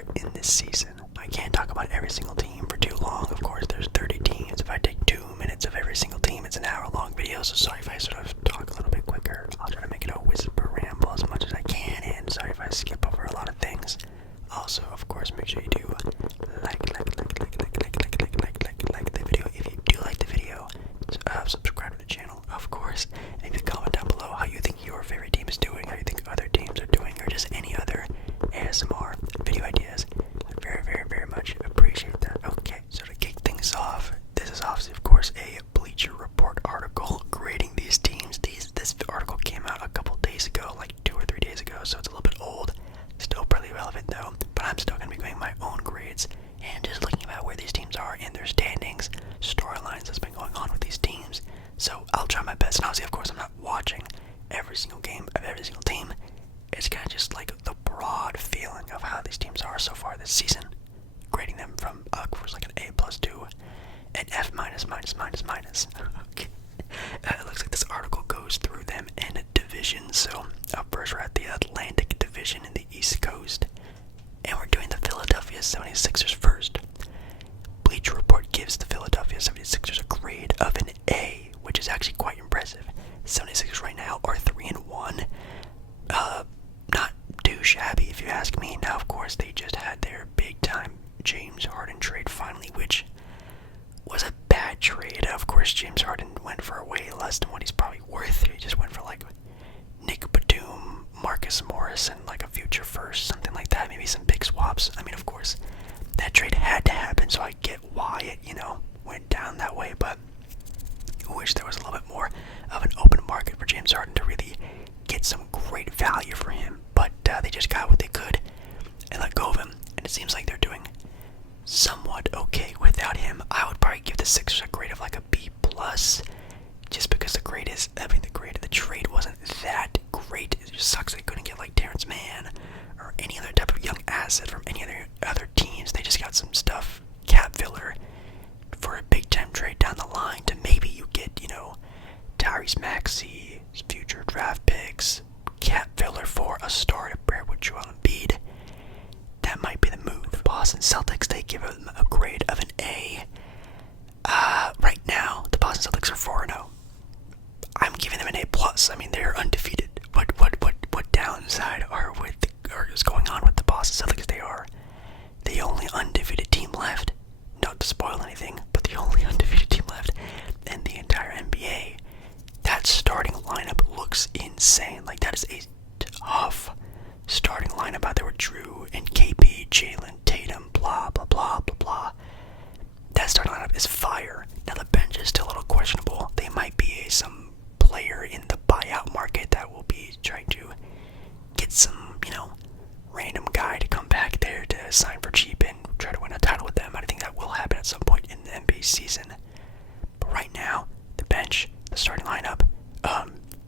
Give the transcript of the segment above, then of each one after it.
are in this season. I can't talk about every single team for too long. Of course, there's 30 teams. If I take 2 minutes of every single team, it's an hour-long video, so sorry if I sort of talk a little bit quicker. I'll try to make it a whisper ramble as much as I can, and sorry if I skip over a lot of things. Also, of course, make sure you do like the video. If you do like the video, subscribe to the channel, of course. And if you comment down below how you think your favorite team is doing, how you think other teams are doing, or just any other ASMR video ideas, I very much appreciate that. Okay, so to kick things off, this is obviously, of course, a Bleacher Report article grading these teams. This article came out a couple days ago, like 2 or 3 days ago, so it's a little bit old. Still pretty relevant though, but I'm still going to be doing my own grades and just looking about where these teams are in their standings, storylines that's been going on with these teams. So I'll try my best, and obviously, of course, I'm not watching every single game of every single team. It's kind of just like the broad feeling of how these teams are so far this season, grading them from, of course, like an A plus to an F minus minus minus minus. Okay. It looks like this article goes through them in divisions. So up first, we're at the Atlantic Division in the East Coast, and we're doing the Philadelphia 76ers first. Bleacher Report gives the Philadelphia 76ers a grade of an A, which is actually quite impressive. 76ers right now are 3-1. Not too shabby if you ask me. Now, of course, they just had their big-time James Harden trade finally, which was a bad trade. Of course, James Harden went for way less than what he's probably worth. He just went for like Nick Batum, Marcus Morris, and like a future first, something like that. Maybe some big swaps. I mean, of course, that trade had to happen, so I get why it, went down that way, but I wish there was a little bit more of an open market for James Harden to really get some great value for him. But they just got what they could and let go of him, and it seems like they're doing somewhat okay without him. I would probably give the Sixers a grade of like a B plus, just because the grade of the trade wasn't that great. It just sucks they couldn't get like Terrence Mann or any other type of young asset from any other teams. They just got some stuff, cap filler, for a big time trade down the line to maybe you get, Tyrese Maxey, future draft picks, cap filler for a star to pair with Joel Embiid. That might be the move. Boston Celtics, they give them a grade of an A. Right now, the Boston Celtics are 4-0. I'm giving them an A plus. I mean, they're undefeated. What downside is going on with the Boston Celtics? They are the only undefeated team left. Not to spoil anything, but the only undefeated team left in the entire NBA. That starting lineup looks insane. Like, that is a tough starting lineup out there with Drew and KP, Jalen, Tatum, blah, blah, blah, blah, blah. That starting lineup is fire. Now, the bench is still a little questionable. They might be some player in the buyout market that will be trying to get some, random guy to come back there to sign for cheap and try to win a title with them. I think that will happen at some point in the NBA season. But right now, the bench, the starting lineup,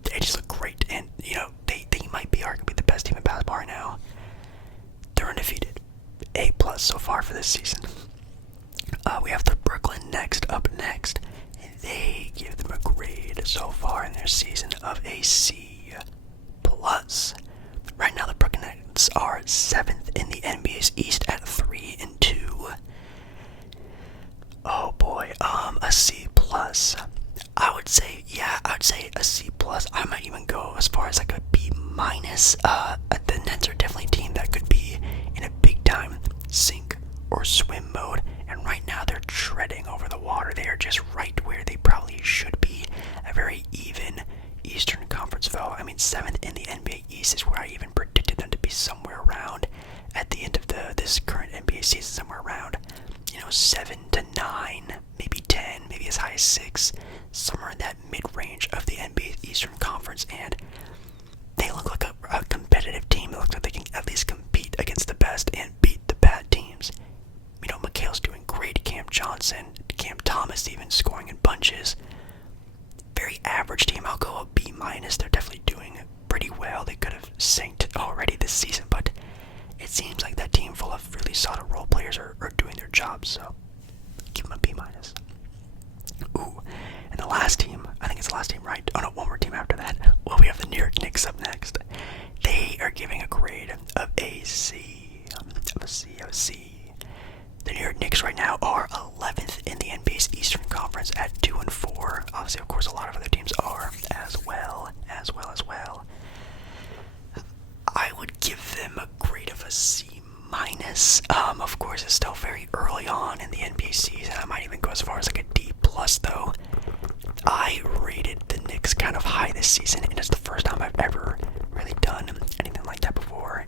they just look great. And, they might be arguably the best team in basketball right now. They're undefeated. A plus so far for this season. We have the Brooklyn up next. And they give them a grade so far in their season of a C plus. Right now, the Brooklyn Nets are 7th in the NBA's East at 3-2. Oh boy, a C plus. I would say a C plus. I might even go as far as like a B minus. The Nets are definitely a team that could be in a big time sink or swim mode, and right now they're treading over the water. They are just right where they probably should be. A very even Eastern Conference foe. I mean, 7th in the NBA East is where I even predicted them to be somewhere around at the end of this current NBA season, somewhere around 7 to 9, maybe 10, maybe as high as 6, somewhere in that mid-range of the NBA Eastern Conference, and they look like a competitive team. It looks like they can at least compete against the best and beat the bad teams. Mikhail's doing great. Cam Johnson, Cam Thomas even scoring in bunches. Very average team. I'll go a B minus. They're definitely doing pretty well. They could have synced already this season, but it seems like that team full of really solid role players are doing their jobs, so give them a B minus. Ooh, and the last team, I think it's the last team, right? Oh no, one more team after that. Well, we have the New York Knicks up next. They are giving a grade of a C, of a C. The New York Knicks right now are 11th in the NBA's Eastern Conference at 2-4. Obviously, of course, a lot of other teams are as well. I would give them a grade of a C minus. Of course, it's still very early on in the NBA season. I might even go as far as like a D plus though. I rated the Knicks kind of high this season, and it's the first time I've ever really done anything like that before.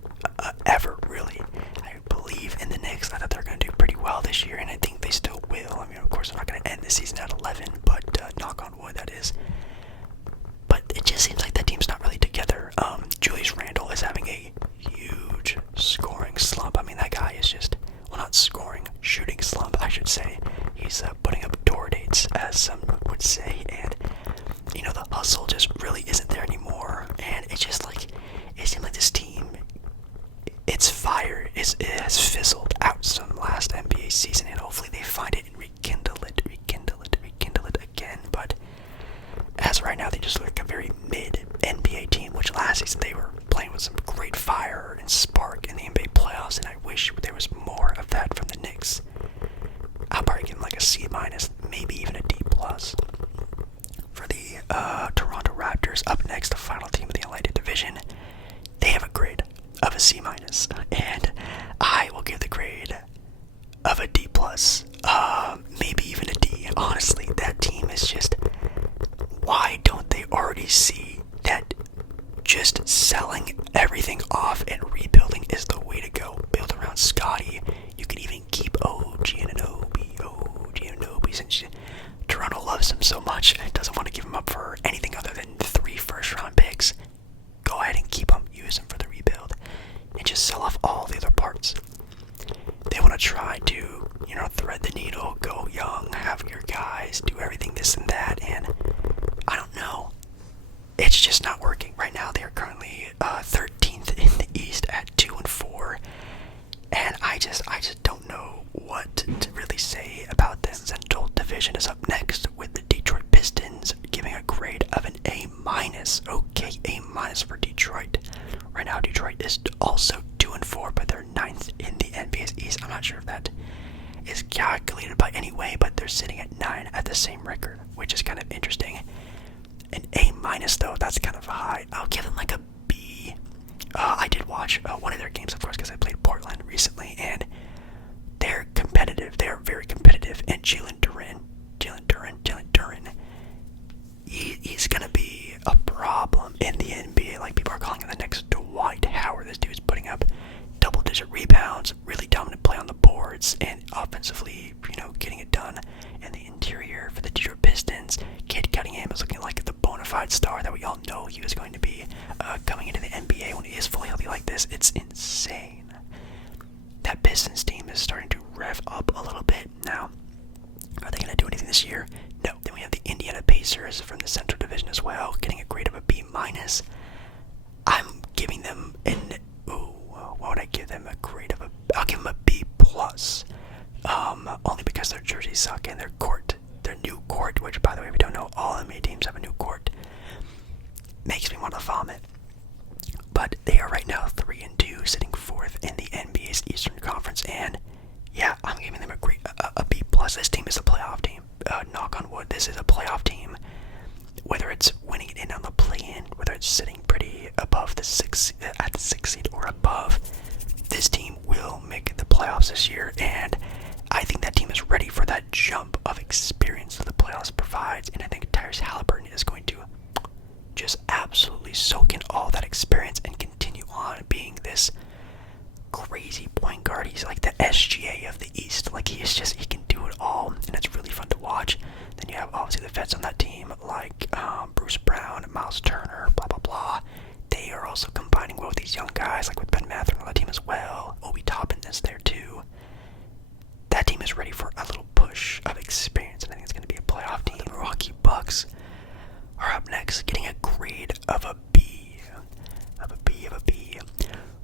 Ever, really. I believe in the Knicks. I thought they were going to do pretty well this year, and I think they still will. I mean, of course, they're not going to end the season at 11, but knock on wood, that is. But it just seems like that team's not really together. Julius Randle is having a huge scoring slump. I mean, that guy is just, well, not scoring, shooting slump, I should say. He's putting up door dates, as some would say, and, you know, the hustle just really isn't there anymore. And it's just like, it seems like this team, its fire it has fizzled out some last NBA season, and hopefully they find it and rekindle it again. But as of right now, they just look like a very mid NBA team, which last season they were playing with some great fire and spark in the NBA playoffs, and I wish there was more of that from the Knicks. I'll probably give them like a C minus, maybe even a D plus. For the Toronto Raptors, up next, the final team of the Atlantic Division, they have a grade of a C minus, and I will give the grade of a D plus, maybe even a D. Honestly, that team is just, why don't they already see that just selling everything off and rebuilding is the way to go? Build around Scotty. You can even keep OG Anunoby since Toronto loves him so much and doesn't want to give him up for anything other than 3 first-round picks. Go ahead and keep him, use him for the rebuild, and just sell off all the other parts. They want to try to, you know, thread the needle, go young, have your guys, do everything this and that, and I don't know. It's just not working. Right now, they are currently 13th in the East at 2-4, and I just don't know what to really say about them. Central Division is up next with the Detroit Pistons giving a grade of an A minus. Okay, A minus for Detroit. Right now, Detroit is also 2-4, but they're 9th in the NBA's East. I'm not sure if that is calculated by any way, but they're sitting at 9 at the same record, which is kind of interesting. An A minus though, that's kind of high. I'll give them like a B. I did watch one of their games, of course, because I played Portland recently, and they're competitive. They're very competitive. And Jalen Duren, he's gonna be a problem in the NBA. Like, people are calling him the next Dwight Howard. This dude's putting up double-digit rebounds, really dominant play on the boards, and offensively, you know, getting it done. And the interior for the Detroit Pistons, Kid Cunningham is looking like the bona fide star that we all know he was going to be coming into the NBA when he is fully healthy like this. It's insane. That Pistons team is starting to rev up a little bit now. Are they going to do anything this year? No. Then we have the Indiana Pacers from the Central Division as well, getting a grade of a B minus. I'm giving them an, what would I give them a grade of I'll give them a B plus. Only because their jerseys suck and their new court, which, by the way, we don't know, all NBA teams have a new court, makes me want to vomit. But they are right now 3-2, sitting 4th in the NBA's Eastern Conference, and yeah, I'm giving them a B plus. This team is a playoff team. Knock on wood, this is a playoff team. Whether it's winning it in on the play-in, whether it's sitting pretty above the 6th seed or above, this team will make the playoffs this year, and I think that team is ready for that jump of experience that the playoffs provides, and I think Tyrese Halliburton is going to just absolutely soak in all that experience and continue on being this crazy point guard. He's like the SGA of the East. Like, he can do it all, and it's really fun to watch. Then you have obviously the vets on that team, like Bruce Brown, Miles Turner, blah blah blah. They are also combining well with these young guys, like with Ben Mathurin on that team as well. Obi Toppin is there too. That team is ready for a little push of experience, and I think it's going to be a playoff team. The Milwaukee Bucks are up next, getting a grade of a B.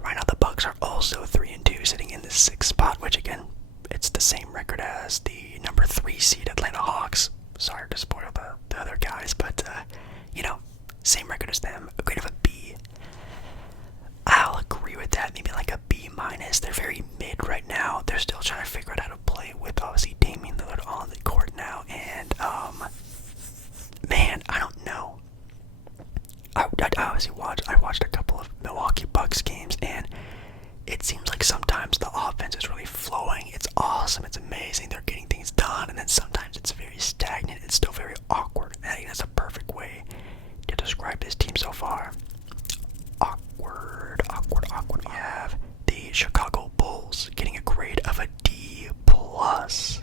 Right now, the Bucks are also 3-2, sitting in the 6th spot, which again, it's the same record as the number 3 seed Atlanta Hawks. Sorry to spoil the other guys, but you know, same record as them. A grade of a B. I'll agree agree with that. Maybe like a B minus. They're very mid right now. They're still trying to figure out how to play with obviously Damian Lillard on the court now. And man, I don't know. I obviously watched a couple of Milwaukee Bucks games, and it seems like sometimes the offense is really flowing. It's awesome. It's amazing. They're getting things done, and then sometimes it's very stagnant. It's still very awkward. And I think that's a perfect way to describe this team so far. Awkward. We have the Chicago Bulls getting a grade of a D plus.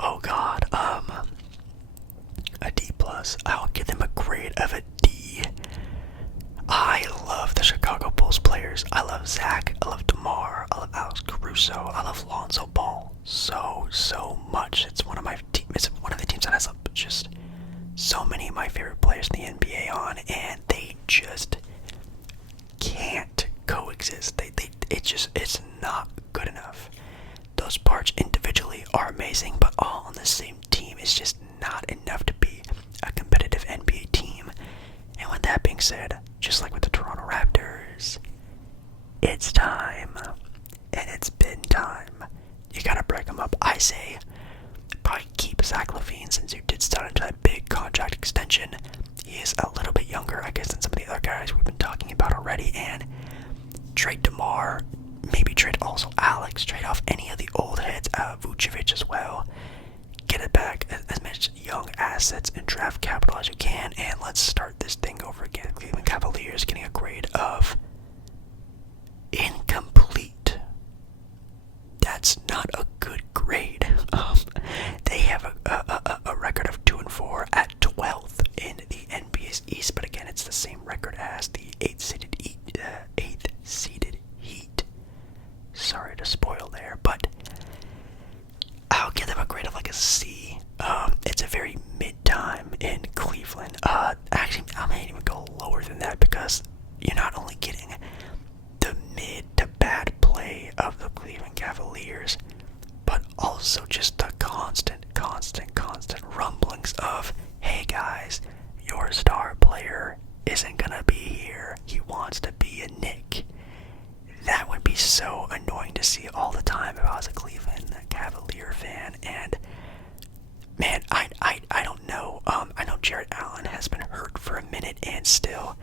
Oh God, a D plus. I'll give them a grade of a D. I love the Chicago Bulls players. I love Zach. I love DeMar. I love Alex Caruso. I love Lonzo Ball so much. It's one of my it's one of the teams that has just so many of my favorite players in the NBA on, and they just can't coexist. It's not good enough. Those parts individually are amazing, but all on the same team is just not enough to be a competitive NBA team. And with that being said, just like with the Toronto Raptors, it's time. And it's been time. You gotta break them up. I say, probably keep Zach LaVine since you did start into that big contract extension. He is a little bit younger, I guess, than some of the other guys we've been talking about already. And trade DeMar, maybe trade also Alex, trade off any of the old heads, Vucevic as well. Get it back as much young assets and draft capital as you can, and let's start this thing over again. Cleveland Cavaliers getting a grade of incomplete. That's not a good grade. They have a record of 2-4 at 12th in the NBA's East, but again, it's the same record as the 8th seeded Heat. Sorry to spoil there, but I'll give them a grade of like a C. It's a very mid-time in Cleveland. Actually, I may even go lower than that because you're not only getting the mid to bad play of the Cleveland Cavaliers, but also just the constant rumblings of, hey guys, your star player isn't gonna be here. He wants to be a Knick. That would be so annoying to see all the time if I was a Cleveland Cavalier fan. And man, I don't know. I know Jarrett Allen has been hurt for a minute, and still,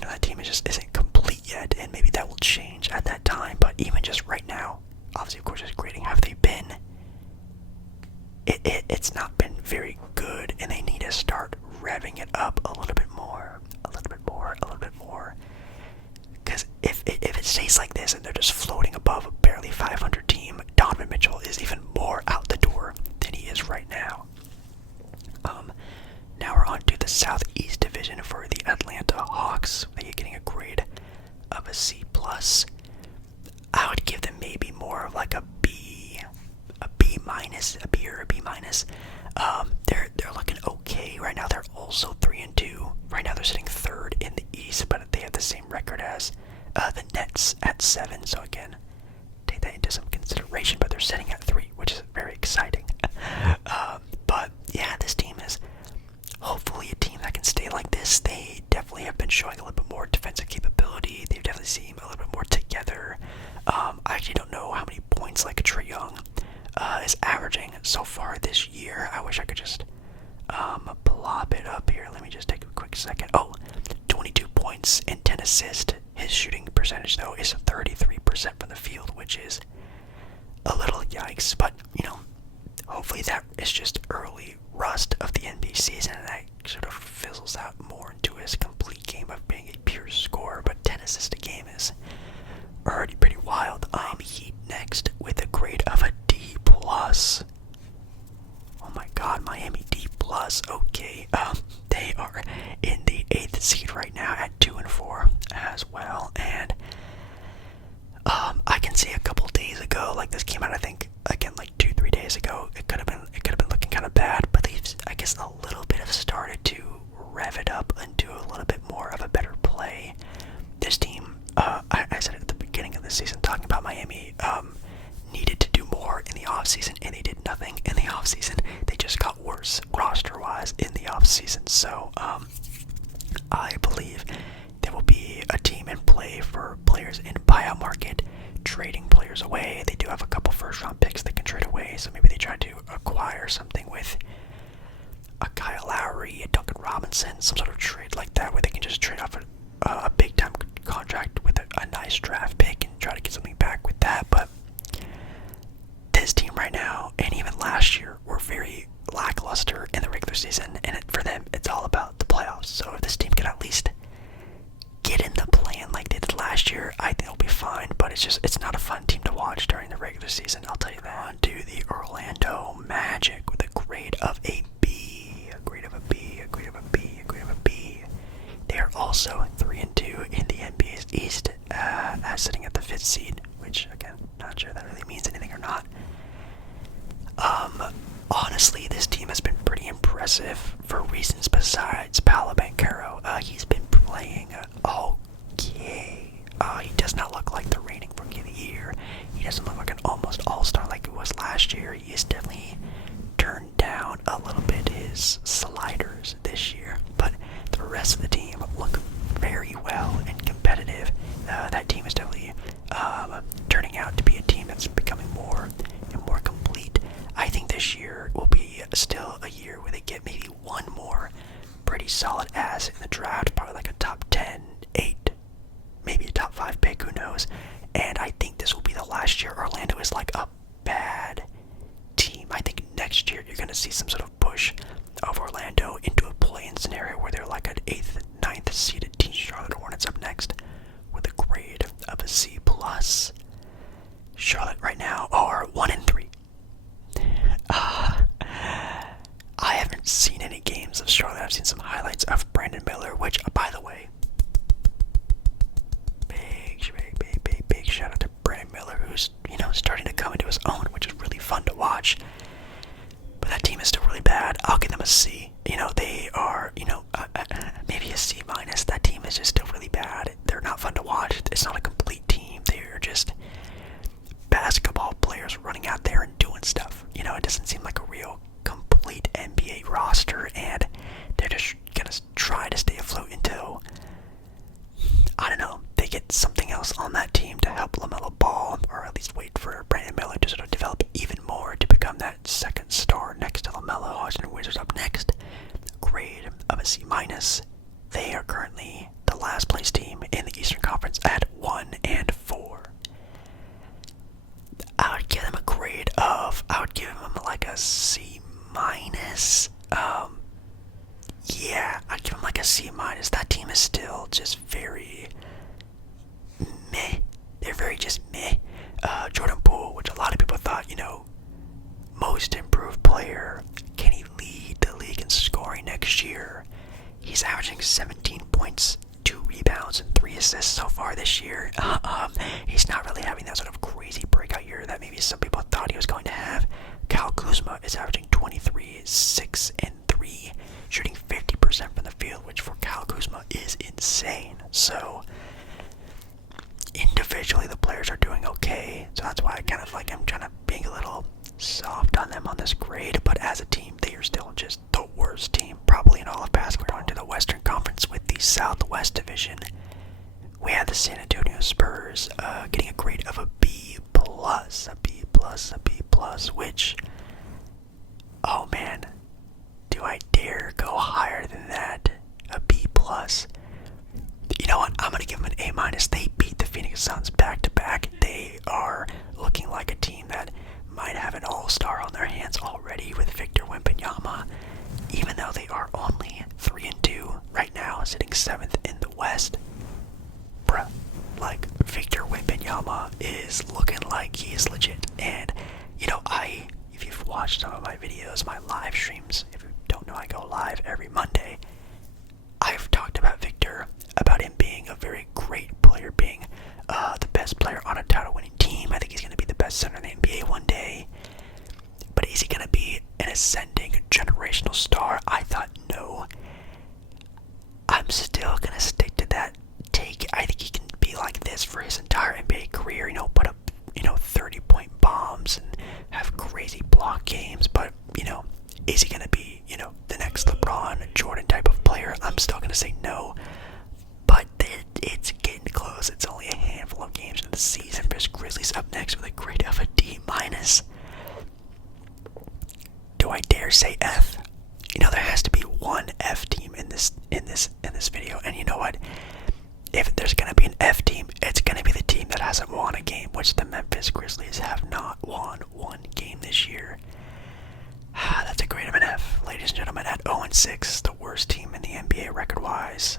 that team just isn't complete yet. And maybe that will change at that time. But even just right now, obviously, of course, it's grading. Have they been? It's not been very good, and they need to start revving it up a little bit more. Because if it stays like this and they're just floating above a barely 500 team, Donovan Mitchell is even more out the door than he is right now. Now we're on to the Southeast Division for the Atlanta Hawks. They're getting a grade of a C+. I would give them maybe more of like a B minus. They're looking okay right now. They're also 3-2. Right now they're sitting third in the East, but they have the same record as the Nets at 7. So again, take that into some consideration. But they're sitting at 3, which is very exciting. But yeah, this team is hopefully a team that can stay like this. They definitely have been showing a little bit more defensive capability. They've definitely seemed a little bit more together. I actually don't know how many points like Trae Young is averaging so far this year. I wish I could just plop it up here. Let me just take a quick second. 22 points and 10 assists. His shooting percentage, though, is 33% from the field, which is a little yikes. But, hopefully that is just early rust of the NBA season, and that sort of fizzles out more into his complete game of being a pure scorer. But 10 assists a game is already pretty wild. Heat next with a grade of a D+. Oh my God, Miami D+. Okay, they are in the 8th seed right now at 2-4 as well. And I can see a couple days ago, like this came out, I think again like 2-3 days ago. It could have been looking kind of bad, but they've, I guess, a little bit have started to rev it up and do a little bit more of a better play. This team, I said it at the beginning of the season, talking about Miami, needed to do more in the offseason, and they did nothing in the offseason. They just got worse roster-wise in the offseason. So, I believe there will be a team in play for players in buyout market, trading players away. They do have a couple first-round picks they can trade away, so maybe they try to acquire something with a Kyle Lowry, a Duncan Robinson, some sort of trade like that where they can just trade off a big-time contract with a nice draft pick and try to get something back with that. But this team right now, and even last year, were very lackluster in the regular season, and for them, it's all about the playoffs. So if this team can at least get in the plan like they did last year, I think they'll be fine. But it's not a fun team to watch during the regular season, I'll tell you that. On to the Orlando Magic with a grade of a B, a grade of a B, a grade of a B, a grade of a B. They are also 3-2 in the NBA's East, sitting at the 5th seed, which again, not sure that really means anything or not. Honestly, this team has been pretty impressive for reasons besides Paolo Banchero. He's been playing okay. He does not look like the reigning Rookie of the Year. He doesn't look like an almost all-star like he was last year. He has definitely turned down a little bit his sliders this year, but the rest of the team look very well and competitive. That team is definitely turning out to be a team that's becoming more and more complete. I think this year will be still a year where they get maybe one more pretty solid ass in the draft, probably like a top 10, 8, maybe a top 5 pick, who knows. And I think this will be the last year Orlando is like a bad team. I think next year you're going to see some sort of push of Orlando into a play-in scenario where they're like an 8th, 9th seeded team. Charlotte Hornets up next with a grade of a C+. Charlotte right now are 1-3. I haven't seen any games of Charlotte. I've seen some highlights of Brandon Miller, which, by the way, big shout out to Brandon Miller, who's, starting to come into his own, which is really fun to watch. But that team is still really bad. I'll give them a C. They are, maybe a C-. That team is just still really bad. They're not fun to watch. It's not a complete team. They're just basketball players running out there and doing stuff. It doesn't seem like a real complete NBA roster, and they're just gonna try to stay afloat until, I don't know, they get something else on that team to help LaMelo Ball, or at least wait for Brandon Miller to sort of develop even more to become that second star next to LaMelo. Washington Wizards up next, grade of a C-. They are currently the last place team in the Eastern Conference at 1-4. I would give them a grade of, like a C-. Yeah, I'd give them like a C-. That team is still just very meh. They're very just meh. Jordan Poole, which a lot of people thought, most improved player. Can he lead the league in scoring next year? He's averaging 17 points, 2 rebounds, and 3 assists so far this year. He's not really having that sort of crazy breakout year that maybe some people thought he was going to have. Kyle Kuzma is averaging 23, 6, and 3, shooting 50% from the field, which for Kyle Kuzma is insane. So, individually, the players are doing okay. So that's why I'm trying to be a little soft on them on this grade. But as a team, they are still just the worst team probably in all of basketball. Into the Western Conference with the Southwest Division, we have the San Antonio Spurs getting a grade of a B+, a B+, which, oh man, do I dare go higher than that? A B+. You know what? I'm going to give them an A-. They beat the Phoenix Suns back-to-back. They are looking like a team that might have an all-star on their hands already with Victor Wembanyama, even though they are only 3-2 right now, sitting 7th in the West. Bruh, like, Victor Wembanyama is looking like he is legit. And, if you've watched some of my videos, my live streams, if you don't know, I go live every Monday. I've talked about Victor, about him being a very great player, being the best player on a title-winning team. I think he's going to be the best center in the NBA one day. But is he going to be an ascending generational star? I thought no. I'm still going to stick to that take. I think he can be like this for his entire NBA career, put up, 30-point bombs and have crazy block games. But, is he going to be, the next LeBron, Jordan type of player? I'm still going to say no. But it's getting close. It's only a handful the season. Memphis Grizzlies up next with a grade of a D minus. Do I dare say F? You know, there has to be one F team in this video, and you know what? If there's gonna be an F team, it's gonna be the team that hasn't won a game, which the Memphis Grizzlies have not won one game this year. That's a grade of an F, ladies and gentlemen. At 0-6, the worst team in the NBA record-wise.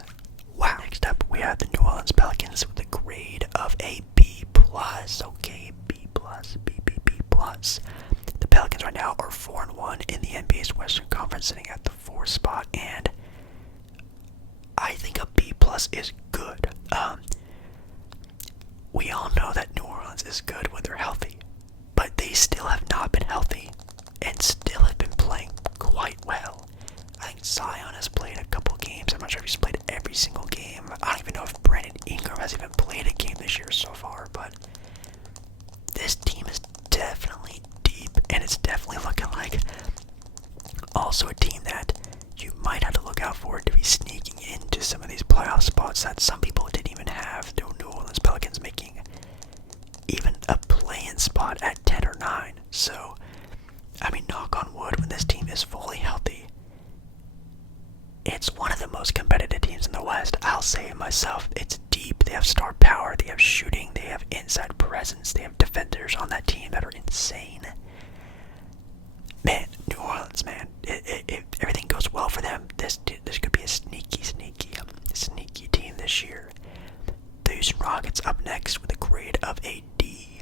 Wow. Next up, we have the New Orleans Pelicans with a grade of a B+. Okay, B+, B+. The Pelicans right now are 4-1 in the NBA's Western Conference, sitting at the 4th spot, and I think a B+ is good. We all know that New Orleans is good when they're healthy, but they still have not been healthy and still have been playing quite well. I think Zion has played a couple games. I'm not sure if he's played every single game. I don't even know if Brandon Ingram has even played a game this year so far, but this team is definitely deep, and it's definitely looking like also a team that you might have to look out for to be sneaking into some of these playoff spots that some people didn't even have. The New Orleans Pelicans making even a play-in spot at 10 or 9. So, I mean, knock on wood, when this team is fully healthy, it's one of the most competitive teams in the West. I'll say it myself. It's deep. They have star power. They have shooting. They have inside presence. They have defenders on that team that are insane. Man, New Orleans, man. If everything goes well for them, this could be a sneaky team this year. The Houston Rockets up next with a grade of a D.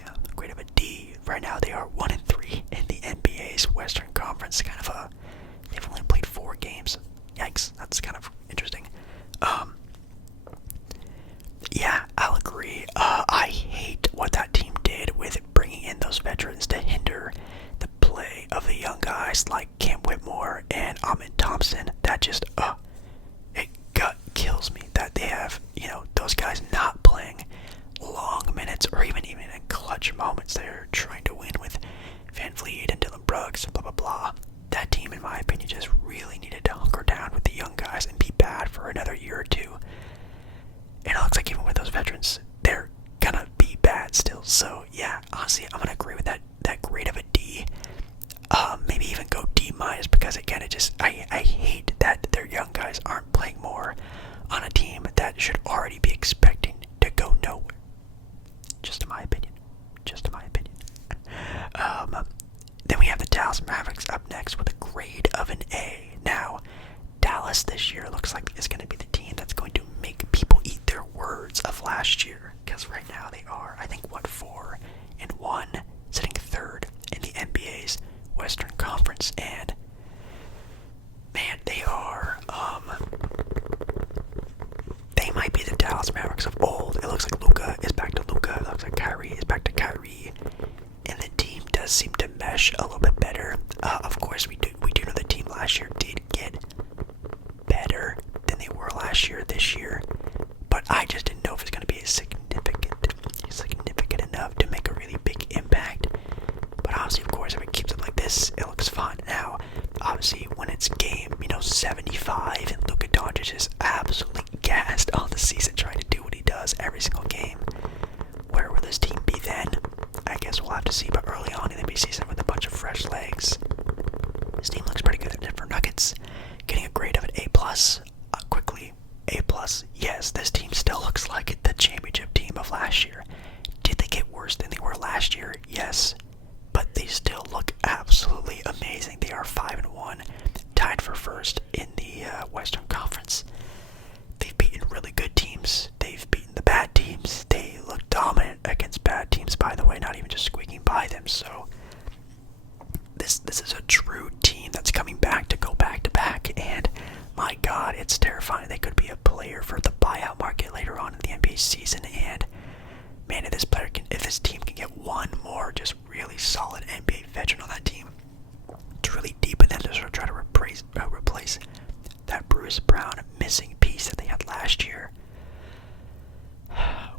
Right now they are 1-3 in the NBA's Western Conference. They've only played 4 games. Yikes, that's kind of interesting. Yeah, I'll agree. I hate what that team did with bringing in those veterans to hinder the play of the young guys like Cam Whitmore and Ahmed Thompson. That just, it gut kills me that they have, those guys not playing long minutes or even in clutch moments. They're trying to win with Van Vliet and Dylan Brooks and blah, blah, blah. That team, in my opinion, just really needed to hunker down with the young guys and be bad for another year or two. And it looks like even with those veterans, they're gonna be bad still. So, yeah, honestly, I'm gonna agree with that grade of a D. Maybe even go D- because, again, I hate that their young guys aren't playing more on a team that should already be expecting to go nowhere. Just in my opinion. Then we have the Dallas Mavericks up next with a grade of an A. Now, Dallas this year looks like is going to be the team that's going to make people eat their words of last year. Because right now they are, I think, 4-1, sitting 3rd in the NBA's Western Conference. And, man, they are, they might be the Dallas Mavericks of old. It looks like Luka is back to Luka. It looks like Kyrie is back to Kyrie. And the team does seem to mesh a little bit better. Of course, we do know the team last year did get better than they were last year, this year. But I just didn't know if it's going to be significant enough to make a really big impact. But obviously, of course, if it keeps up like this, it looks fun. Now, obviously, when it's game, 75, and Luka Doncic is absolutely gassed on the season trying to do what he does every single game, where will this team be then? I guess we'll have to see, but early on in the NBA season with a bunch of fresh legs, this team looks pretty good. The Denver Nuggets getting a grade of an A+. Quickly, A+. Yes, this team still looks like the championship team of last year. Did they get worse than they were last year? Yes, but they still look absolutely amazing. They are 5-1, tied for first in the Western Conference. They've beaten really good teams. They've beaten the bad teams. They look dominant against bad teams, by the way, not even just squeaking by them. So this is a true team that's coming back to go back to back, and my God, it's terrifying. They could be a player for the buyout market later on in the NBA season. And man, if this team can get one more just really solid NBA veteran on that team, it's really deep in them to sort of try to replace that Bruce Brown missing piece that they had last year.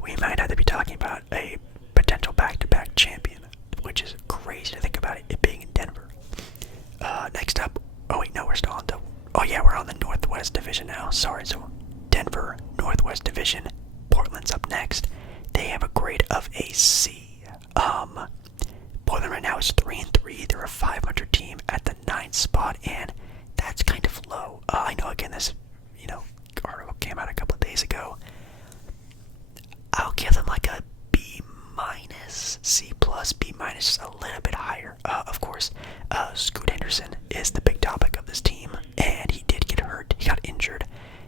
We might have to be talking about a potential back-to-back champion, which is crazy to think about it being in Denver. Next up, we're still on we're on the Northwest Division now. Sorry, so Denver, Northwest Division. Portland's up next. They have a grade grade of a C. Portland right now is 3-3. They're a 500 team at the 9th spot, and that's kind of low. I know, again, this, article came out a couple of days ago. I'll give them like a B minus, C plus, B minus, a little bit higher. Of course, Scoot Henderson is the big topic of this team, and he did get hurt. He got injured.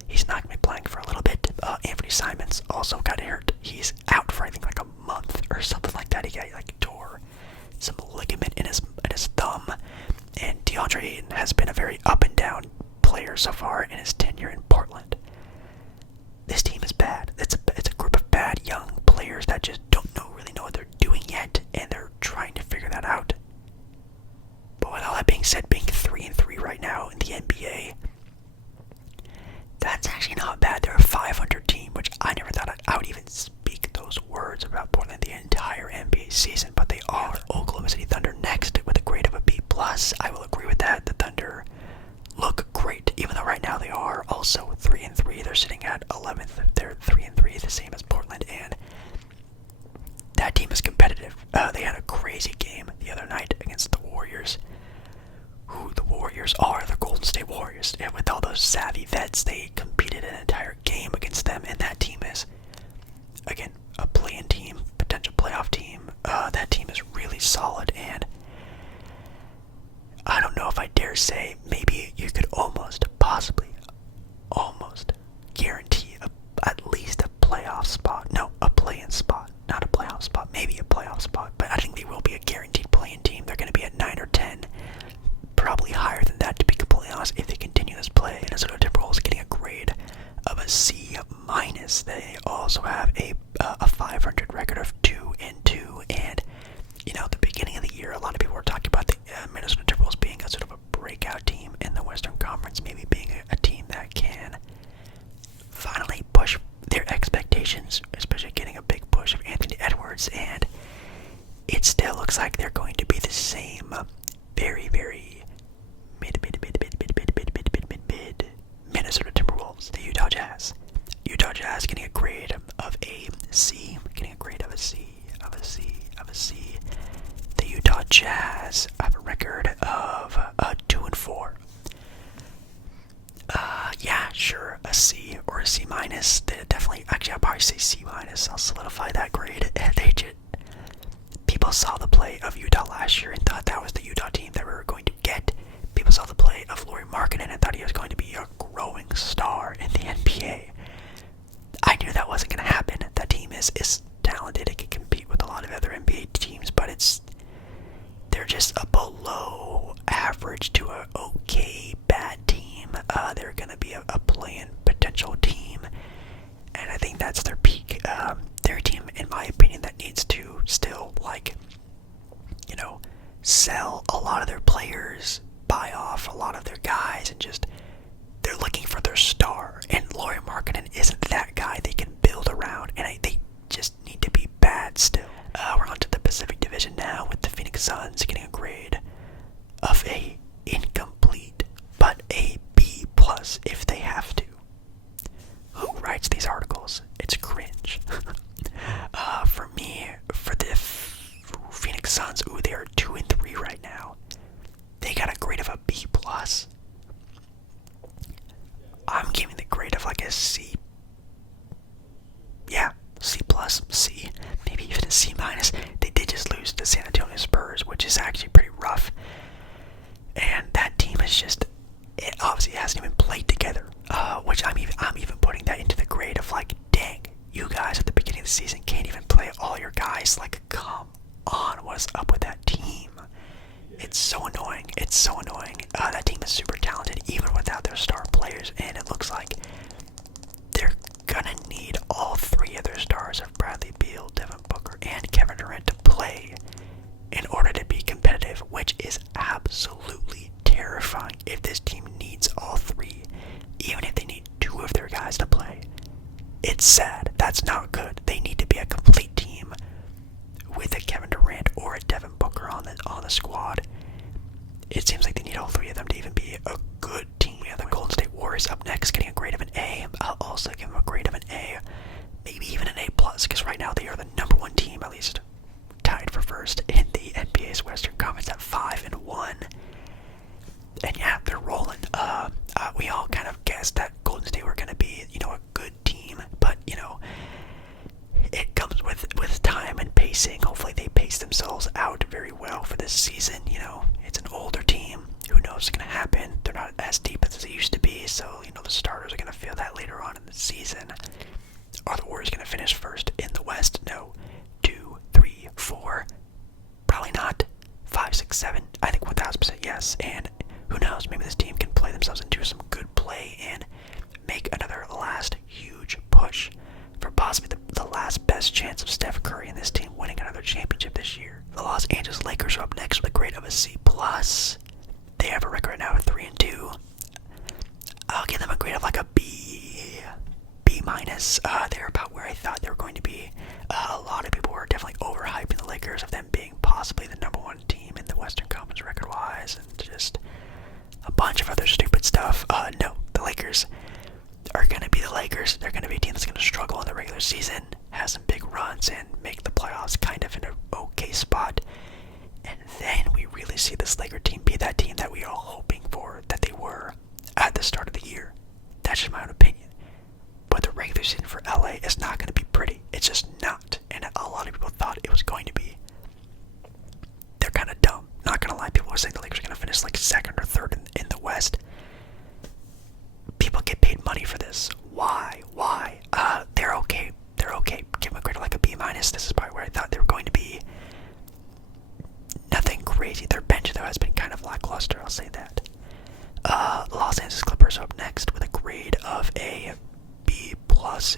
He's not going to be playing for a little bit. Anthony Simons also got hurt. He's out for, I think, like a month or something like that. He got, tore some ligament in his thumb. And DeAndre Ayton has been a very up and down player so far in his tenure in Portland. This team is bad. It's a group of bad young players that just don't really know what they're doing yet, and they're trying to figure that out. But with all that being said, being 3-3 right now in the NBA, that's actually not bad. They're a 500 team, which I never thought I would even speak those words about Portland the entire NBA season, but they are. Oklahoma City Thunder next with a grade of a B+. I will agree with that. The Thunder look great, even though right now they are also 3-3. They're sitting at 11th. They're 3-3, the same as Portland, and that team is competitive. They had a crazy game the other night against the Warriors. Who the Warriors are, the Golden State Warriors. And with all those savvy vets, they competed an entire game against them, and that team is, again, a play-in team, potential playoff team. That team is really solid, and I don't know if I dare say, maybe you could almost guarantee at least a playoff spot. No, a play-in spot, not a playoff spot, maybe a playoff spot, but I think they will be a guaranteed play-in team. They're going to be at 9 or 10. Probably higher than that, to be completely honest, if they continue this play. Minnesota Timberwolves getting a grade of a C minus. They also have a 500 record of 2-2, and the beginning of the year, a lot of people were talking about the Minnesota Timberwolves being a sort of a breakout team in the Western Conference, maybe being a team that can finally push their expectations, especially getting a big push of Anthony Edwards, and it still looks like they're going to be the same very, very mid Minnesota Timberwolves, the Utah Jazz. Utah Jazz getting a grade of a C, The Utah Jazz have a record of 2-4. Yeah, sure, a C or a C minus. They definitely, actually, I'll probably say C minus. I'll solidify that grade. People saw the play of Utah last year and thought that was the Utah team that we were going to get. People saw the play of Lauri Markkanen and thought he was going to be a growing star in the NBA. I knew that wasn't going to happen. That team is talented. It can compete with a lot of other NBA teams, but they're just a below average to a okay bad team. They're going to be a play-in potential team, and I think that's their peak. They're a team, in my opinion, that needs to still, sell a lot of their players, buy off a lot of their guys, and they're looking for their star. And Lauri Markkanen isn't that guy they can build around, and they just need to be bad still. We're on to the Pacific Division now, with the Phoenix Suns getting a grade of a incomplete, but a B+ if they have to. Who writes these articles? It's cringe. For me, for the Phoenix Suns, they are 2-3 right now. They got a grade of a B+. I'm giving the grade of like a C. Yeah, C+, C, maybe even a C-. They did just lose to San Antonio Spurs, which is actually pretty rough. And that team is it obviously hasn't even played together, which I'm even putting that into the grade of like, dang, you guys at the beginning of the season can't even play all your guys. Like, come on, what is up with that team? It's so annoying. That team is super talented, even without their star players, and it looks like they're gonna need all three of their stars of Bradley Beal, Devin Booker, and Kevin Durant to play in order to be competitive, which is absolutely terrifying if this team needs all three, even if they need two of their guys to play. It's sad. That's not good. They need to be a complete team with a Kevin Durant or a Devin Booker on the squad. It seems like they need all three of them to even be a pacing. Hopefully they pace themselves out very well for this season. You know, it's an older team. Who knows what's going to happen? They're not as deep as they used to be, so, you know, the starters are going to feel that later on in the season. Are the Warriors going to finish first in the West? No. 2, 3, 4. Probably not. 5, 6, 7. I think 1000% yes. And who knows? Maybe this team can play themselves into some good play and make another last huge push for possibly the last best chance of Steph Curry and this team winning another championship this year. The Los Angeles Lakers are up next with a grade of a C+. They have a record right now of 3-2. I'll give them a grade of like a B minus. They're about where I thought they were going to be. A lot of people were definitely overhyping the Lakers of them being possibly the #1 team in the Western Conference record-wise, and just a bunch of other stupid stuff. No, the Lakers are going to be the Lakers. They're going to be a team that's going to struggle in the regular season, have some big runs, and make the playoffs kind of in an okay spot. And then we really see this Laker team be that team that we are all hoping for, that they were at the start of the year. That's just my own opinion. But the regular season for LA is not going to be pretty. It's just not. And a lot of people thought it was going to be. They're kind of dumb. Not going to lie. People were saying the Lakers are going to finish like 2nd or 3rd in the West. People get paid money for this. Why? They're okay. They're okay. Give them a grade of like a B minus. This is probably where I thought they were going to be. Nothing crazy. Their bench, though, has been kind of lackluster. I'll say that. Los Angeles Clippers are up next with a grade of a B+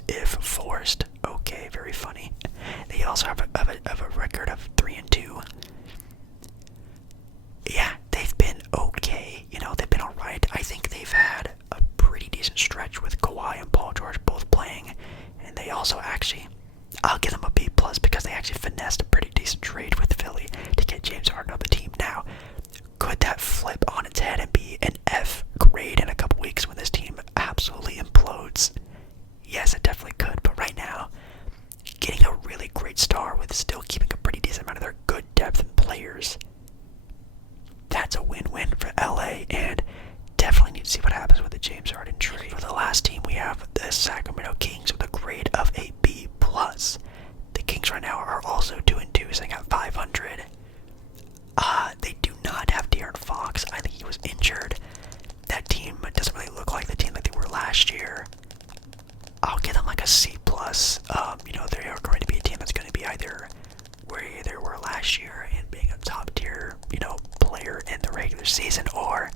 if forced. Okay, very funny. They also have a record of 3-2. Yeah, they've been okay. You know, they've been alright. I think they've had a pretty decent stretch with Kawhi and Paul George both playing. And they also actually, I'll give them a B+ because they actually finessed a pretty decent trade with Philly to get James Harden on the team. Now, could that flip on its head and be an F grade in a couple weeks when this team absolutely implodes? Yes, it definitely could. But right now, getting a really great star with still keeping a pretty decent amount of their good depth and players, that's a win-win for LA, and definitely need to see what happens with the James Harden trade. For the last team, we have the Sacramento Kings with a grade of a B+. The Kings right now are also 2-2, sitting at 500. They do not have De'Aaron Fox. I think he was injured. That team doesn't really look like the team that they were last year. I'll give them like a C+. You know, they are going to be a team that's going to be either where they were last year and being a top tier, you know, player in the regular season, or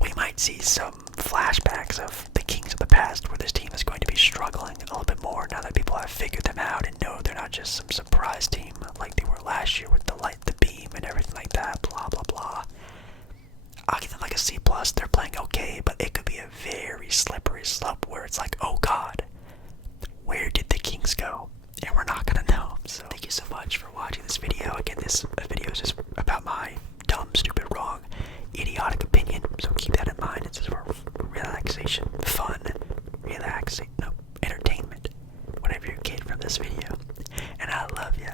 we might see some flashbacks of the Kings of the past where this team is going to be struggling a little bit more now that people have figured them out and know they're not just some surprise team like they were last year with the light, the beam, and everything like that, blah, blah, blah. I'll give them like a C+. They're playing okay, but it could be a very slippery slope where it's like, oh god, where did the Kings go? And we're not gonna know. So thank you so much for watching this video. Again, this video is just about my dumb, stupid, wrong, idiotic opinion. So keep that in mind. It's just for relaxation, fun, entertainment, whatever you get from this video. And I love ya.